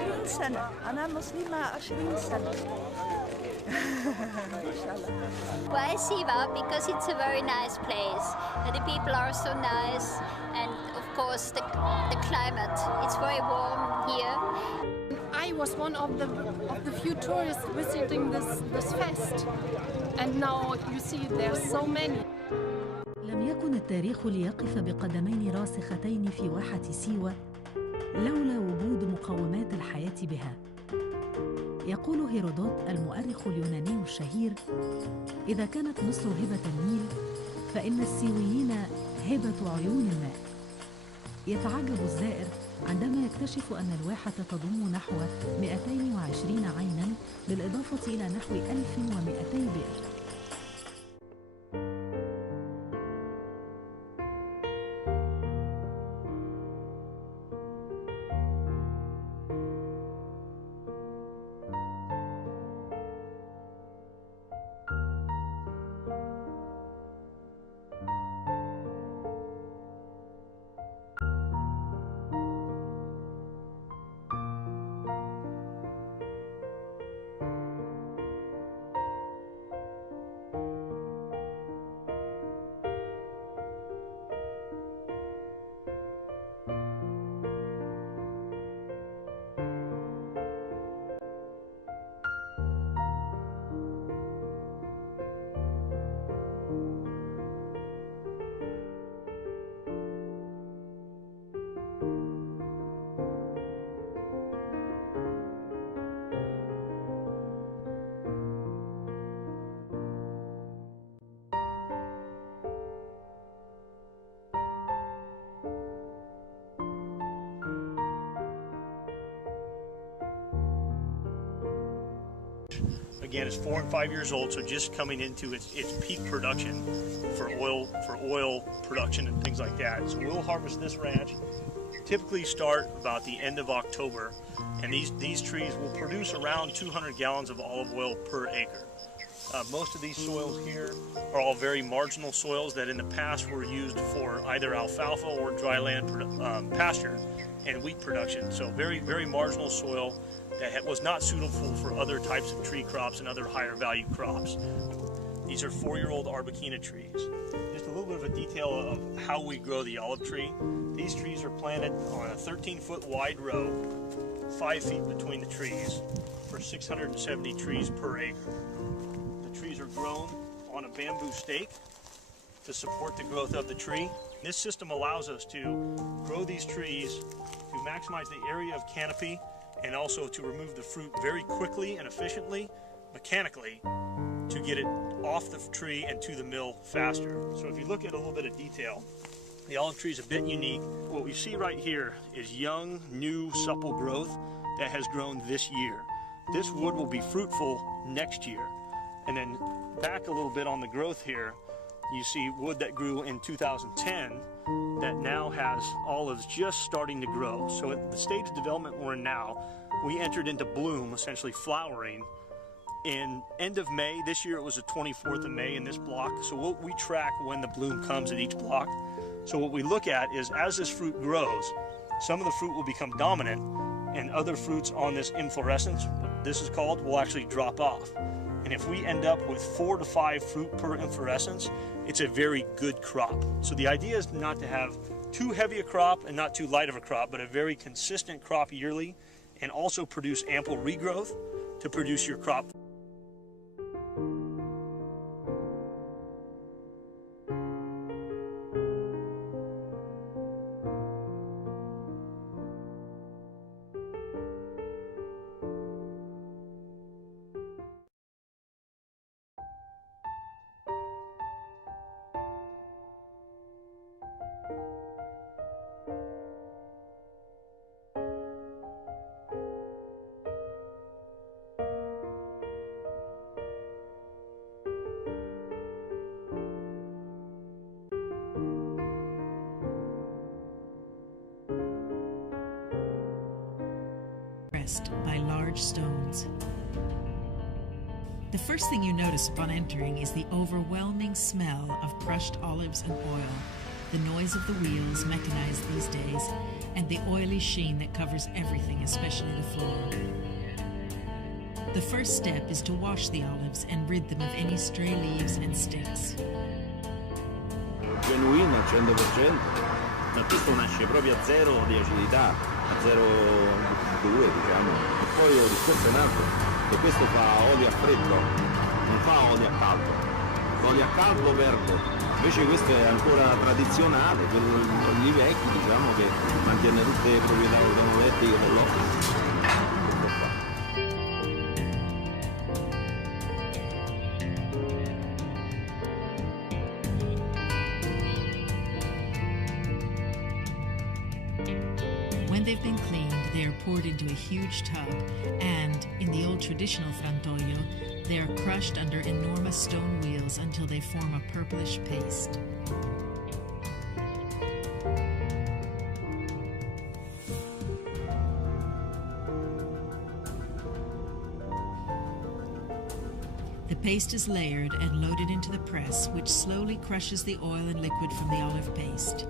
20 سنة. أنا مسلمة 20 سنة. Why SIWAH? Because it's a very nice place. The people are so nice, and of course the climate. It's very warm here. I was one of the few tourists visiting this fest, and now you see there's so many. لم يكن التاريخ ليقف بقدمين راسختين في واحة سيوة لولا وجود مقومات الحياة بها. يقول هيرودوت المؤرخ اليوناني الشهير: إذا كانت مصر هبة النيل فإن السيويين هبة عيون الماء. يتعجب الزائر عندما يكتشف أن الواحة تضم نحو 220 عيناً بالإضافة إلى نحو 1200 بئر. Again, it's 4 and 5 years old, so just coming into its peak production for oil production and things like that. So we'll harvest this ranch. Typically start about the end of October, and these trees will produce around 200 gallons of olive oil per acre. Most of these soils here are all very marginal soils that in the past were used for either alfalfa or dryland pasture and wheat production. So very, very marginal soil that was not suitable for other types of tree crops and other higher value crops. These are 4-year-old Arbequina trees. Just a little bit of a detail of how we grow the olive tree. These trees are planted on a 13-foot wide row, 5 feet between the trees, for 670 trees per acre. The trees are grown on a bamboo stake to support the growth of the tree. This system allows us to grow these trees to maximize the area of canopy and also to remove the fruit very quickly and efficiently, mechanically, to get it off the tree and to the mill faster. So if you look at a little bit of detail, the olive tree is a bit unique. What we see right here is young, new, supple growth that has grown this year. This wood will be fruitful next year. And then back a little bit on the growth here, you see wood that grew in 2010 that now has olives just starting to grow. So at the stage of development we're in now, we entered into bloom, essentially flowering, in end of May. This year it was the 24th of May in this block. So we track when the bloom comes at each block. So what we look at is as this fruit grows, some of the fruit will become dominant and other fruits on this inflorescence, what this is called, will actually drop off. And if we end up with 4 to 5 fruit per inflorescence, it's a very good crop. So the idea is not to have too heavy a crop and not too light of a crop, but a very consistent crop yearly, and also produce ample regrowth to produce your crop. By large stones. The first thing you notice upon entering is the overwhelming smell of crushed olives and oil. the noise of the wheels mechanized these days, and the oily sheen that covers everything, especially the floor. The first step is to wash the olives and rid them of any stray leaves and sticks. Genuino al 100%, ma tutto nasce proprio a zero di acidità, a 0,2 diciamo. Poi il discorso è un altro, che questo fa olio a freddo, non fa olio a caldo. L'olio a caldo perde, invece questo è ancora tradizionale, quello gli vecchi diciamo che mantiene tutte le proprietà organolettiche dell'olio. When they've been cleaned, they are poured into a huge tub and, in the old traditional frantoio, they are crushed under enormous stone wheels until they form a purplish paste. The paste is layered and loaded into the press, which slowly crushes the oil and liquid from the olive paste.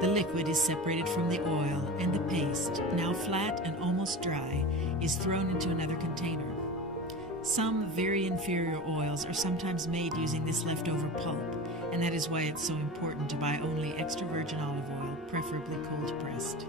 The liquid is separated from the oil, and the paste, now flat and almost dry, is thrown into another container. Some very inferior oils are sometimes made using this leftover pulp, and that is why it's so important to buy only extra virgin olive oil, preferably cold pressed.